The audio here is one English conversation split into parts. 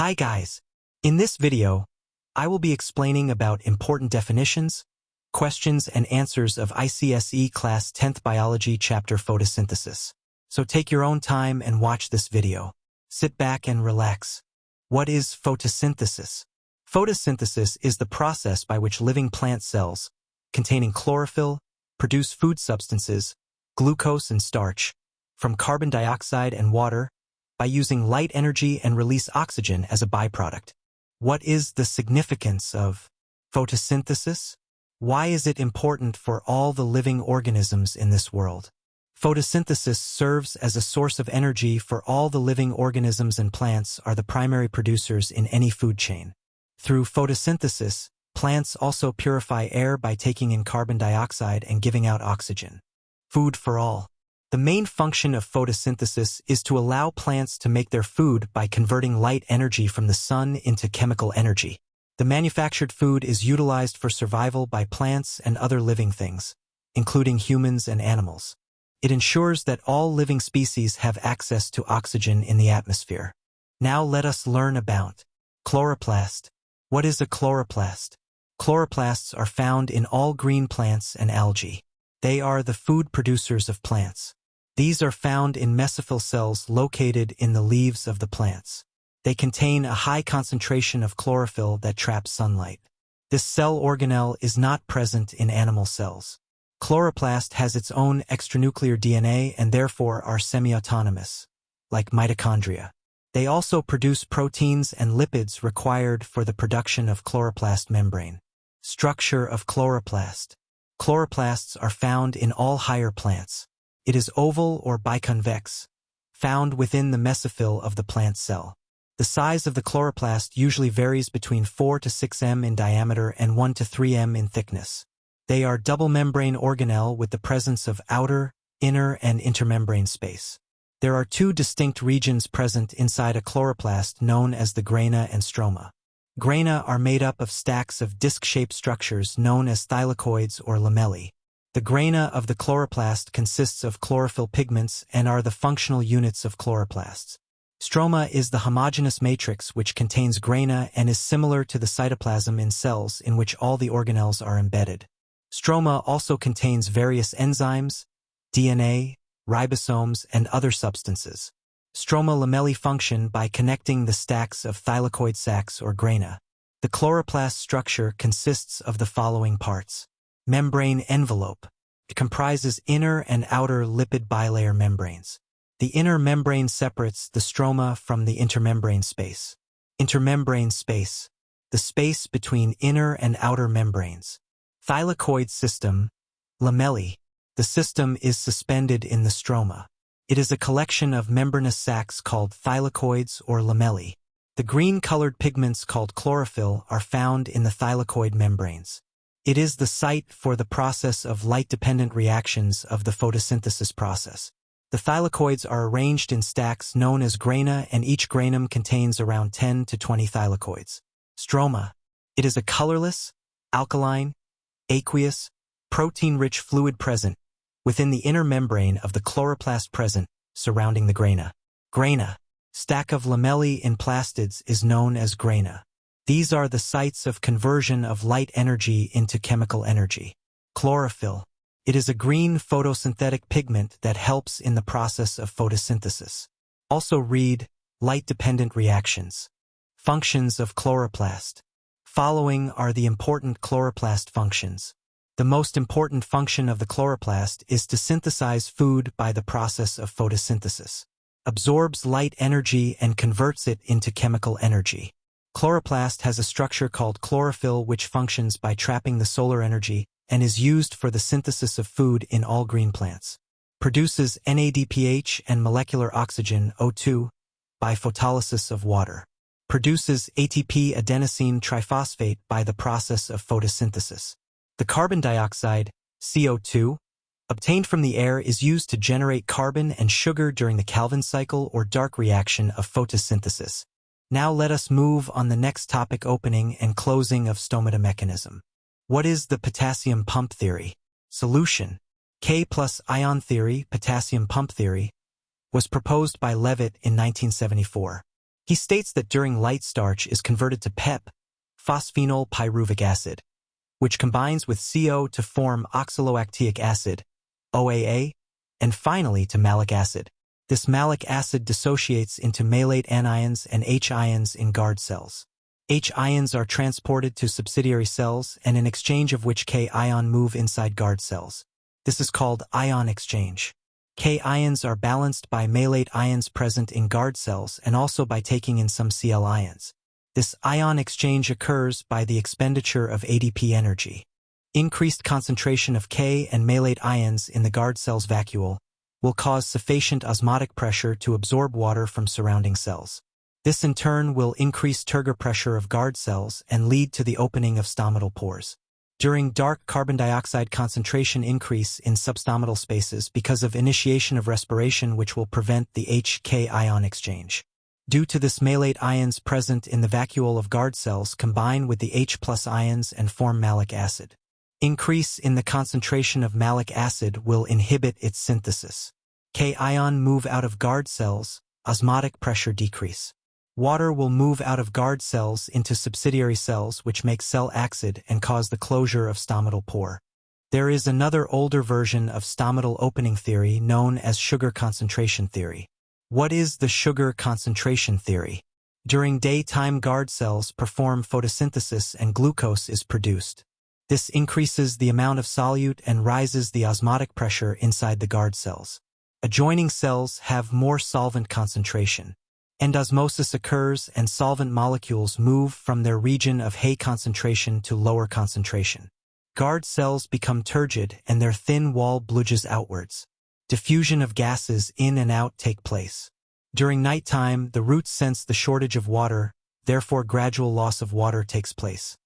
Hi guys! In this video, I will be explaining about important definitions, questions and answers of ICSE Class 10th Biology Chapter Photosynthesis. So take your own time and watch this video. Sit back and relax. What is photosynthesis? Photosynthesis is the process by which living plant cells, containing chlorophyll, produce food substances, glucose and starch, from carbon dioxide and water, by using light energy and release oxygen as a byproduct. What is the significance of photosynthesis? Why is it important for all the living organisms in this world? Photosynthesis serves as a source of energy for all the living organisms, and plants are the primary producers in any food chain. Through photosynthesis, plants also purify air by taking in carbon dioxide and giving out oxygen. Food for all. The main function of photosynthesis is to allow plants to make their food by converting light energy from the sun into chemical energy. The manufactured food is utilized for survival by plants and other living things, including humans and animals. It ensures that all living species have access to oxygen in the atmosphere. Now let us learn about chloroplast. What is a chloroplast? Chloroplasts are found in all green plants and algae. They are the food producers of plants. These are found in mesophyll cells located in the leaves of the plants. They contain a high concentration of chlorophyll that traps sunlight. This cell organelle is not present in animal cells. Chloroplast has its own extranuclear DNA and therefore are semi-autonomous, like mitochondria. They also produce proteins and lipids required for the production of chloroplast membrane. Structure of chloroplast. Chloroplasts are found in all higher plants. It is oval or biconvex, found within the mesophyll of the plant cell. The size of the chloroplast usually varies between 4 to 6 m in diameter and 1 to 3 m in thickness. They are double membrane organelle with the presence of outer, inner, and intermembrane space. There are two distinct regions present inside a chloroplast known as the grana and stroma. Grana are made up of stacks of disc-shaped structures known as thylakoids or lamellae. The grana of the chloroplast consists of chlorophyll pigments and are the functional units of chloroplasts. Stroma is the homogeneous matrix which contains grana and is similar to the cytoplasm in cells in which all the organelles are embedded. Stroma also contains various enzymes, DNA, ribosomes, and other substances. Stroma lamellae function by connecting the stacks of thylakoid sacs or grana. The chloroplast structure consists of the following parts. Membrane envelope. It comprises inner and outer lipid bilayer membranes. The inner membrane separates the stroma from the intermembrane space. Intermembrane space. The space between inner and outer membranes. Thylakoid system. Lamellae. The system is suspended in the stroma. It is a collection of membranous sacs called thylakoids or lamellae. The green-colored pigments called chlorophyll are found in the thylakoid membranes. It is the site for the process of light-dependent reactions of the photosynthesis process. The thylakoids are arranged in stacks known as grana, and each granum contains around 10 to 20 thylakoids. Stroma. It is a colorless, alkaline, aqueous, protein-rich fluid present within the inner membrane of the chloroplast present surrounding the grana. Grana. Stack of lamellae in plastids is known as grana. These are the sites of conversion of light energy into chemical energy. Chlorophyll. It is a green photosynthetic pigment that helps in the process of photosynthesis. Also read light-dependent reactions. Functions of chloroplast. Following are the important chloroplast functions. The most important function of the chloroplast is to synthesize food by the process of photosynthesis. Absorbs light energy and converts it into chemical energy. Chloroplast has a structure called chlorophyll which functions by trapping the solar energy and is used for the synthesis of food in all green plants. Produces NADPH and molecular oxygen O2 by photolysis of water. Produces ATP adenosine triphosphate by the process of photosynthesis. The carbon dioxide, CO2, obtained from the air is used to generate carbon and sugar during the Calvin cycle or dark reaction of photosynthesis. Now let us move on the next topic: opening and closing of stomata mechanism. What is the potassium pump theory? Solution. K+ ion theory, potassium pump theory, was proposed by Leavitt in 1974. He states that during light starch is converted to PEP, phosphenol pyruvic acid, which combines with CO to form oxaloactic acid, OAA, and finally to malic acid. This malic acid dissociates into malate anions and H ions in guard cells. H ions are transported to subsidiary cells and in exchange of which K ion move inside guard cells. This is called ion exchange. K ions are balanced by malate ions present in guard cells and also by taking in some Cl ions. This ion exchange occurs by the expenditure of ADP energy. Increased concentration of K and malate ions in the guard cell's vacuole will cause sufficient osmotic pressure to absorb water from surrounding cells. This in turn will increase turgor pressure of guard cells and lead to the opening of stomatal pores. During dark carbon dioxide concentration increase in substomatal spaces because of initiation of respiration which will prevent the H-K ion exchange. Due to this malate ions present in the vacuole of guard cells combine with the H+ ions and form malic acid. Increase in the concentration of malic acid will inhibit its synthesis. K ion move out of guard cells, osmotic pressure decrease. Water will move out of guard cells into subsidiary cells which make cell exit and cause the closure of stomatal pore. There is another older version of stomatal opening theory known as sugar concentration theory. What is the sugar concentration theory? During daytime guard cells perform photosynthesis and glucose is produced. This increases the amount of solute and rises the osmotic pressure inside the guard cells. Adjoining cells have more solvent concentration. Endosmosis occurs and solvent molecules move from their region of high concentration to lower concentration. Guard cells become turgid and their thin wall bulges outwards. Diffusion of gases in and out take place. During nighttime, the roots sense the shortage of water, therefore gradual loss of water takes place.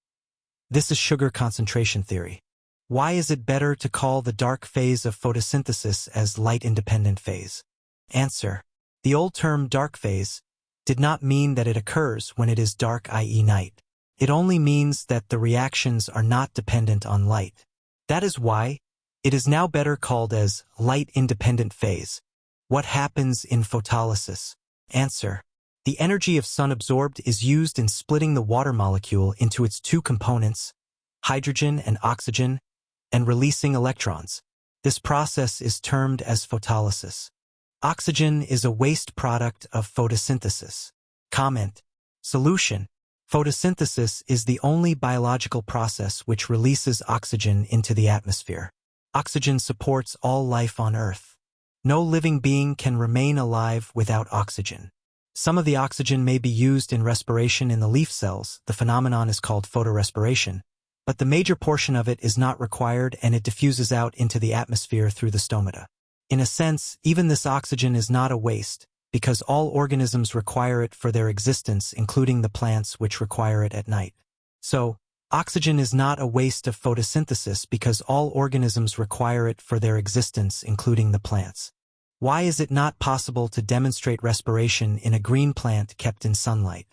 This is sugar concentration theory. Why is it better to call the dark phase of photosynthesis as light-independent phase? Answer. The old term dark phase did not mean that it occurs when it is dark, i.e. night. It only means that the reactions are not dependent on light. That is why it is now better called as light-independent phase. What happens in photolysis? Answer. The energy of sun absorbed is used in splitting the water molecule into its two components, hydrogen and oxygen, and releasing electrons. This process is termed as photolysis. Oxygen is a waste product of photosynthesis. Comment. Solution. Photosynthesis is the only biological process which releases oxygen into the atmosphere. Oxygen supports all life on Earth. No living being can remain alive without oxygen. Some of the oxygen may be used in respiration in the leaf cells. The phenomenon is called photorespiration, but the major portion of it is not required and it diffuses out into the atmosphere through the stomata. In a sense, even this oxygen is not a waste, because all organisms require it for their existence, including the plants which require it at night. So, oxygen is not a waste of photosynthesis because all organisms require it for their existence, including the plants. Why is it not possible to demonstrate respiration in a green plant kept in sunlight?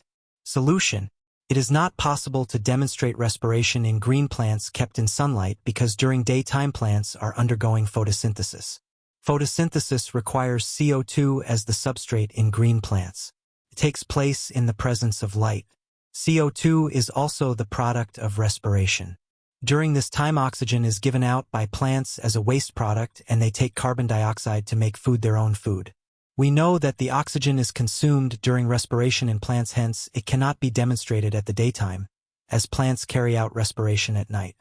Solution. It is not possible to demonstrate respiration in green plants kept in sunlight because during daytime plants are undergoing photosynthesis. Photosynthesis requires CO2 as the substrate in green plants. It takes place in the presence of light. CO2 is also the product of respiration. During this time, oxygen is given out by plants as a waste product and they take carbon dioxide to make food, their own food. We know that the oxygen is consumed during respiration in plants, hence it cannot be demonstrated at the daytime, as plants carry out respiration at night.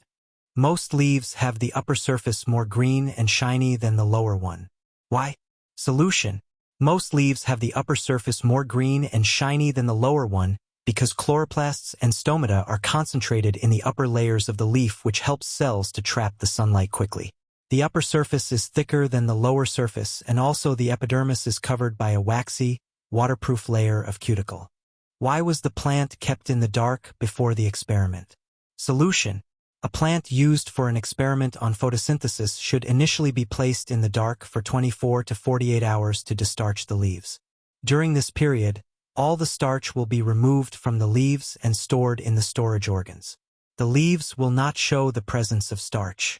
Most leaves have the upper surface more green and shiny than the lower one. Why? Solution. Most leaves have the upper surface more green and shiny than the lower one because chloroplasts and stomata are concentrated in the upper layers of the leaf, which helps cells to trap the sunlight quickly. The upper surface is thicker than the lower surface, and also the epidermis is covered by a waxy, waterproof layer of cuticle. Why was the plant kept in the dark before the experiment? Solution. A plant used for an experiment on photosynthesis should initially be placed in the dark for 24 to 48 hours to destarch the leaves. During this period, all the starch will be removed from the leaves and stored in the storage organs. The leaves will not show the presence of starch.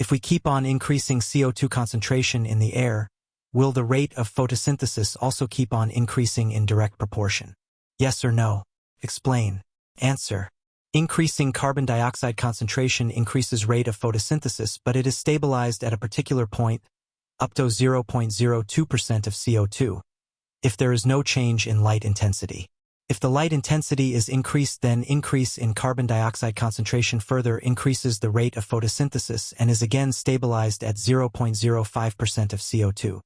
If we keep on increasing CO2 concentration in the air, will the rate of photosynthesis also keep on increasing in direct proportion? Yes or no? Explain. Answer. Increasing carbon dioxide concentration increases rate of photosynthesis, but it is stabilized at a particular point, up to 0.02% of CO2, if there is no change in light intensity. If the light intensity is increased, then increase in carbon dioxide concentration further increases the rate of photosynthesis and is again stabilized at 0.05% of CO2.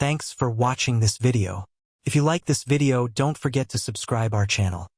Thanks for watching this video. If you like this video, don't forget to subscribe our channel.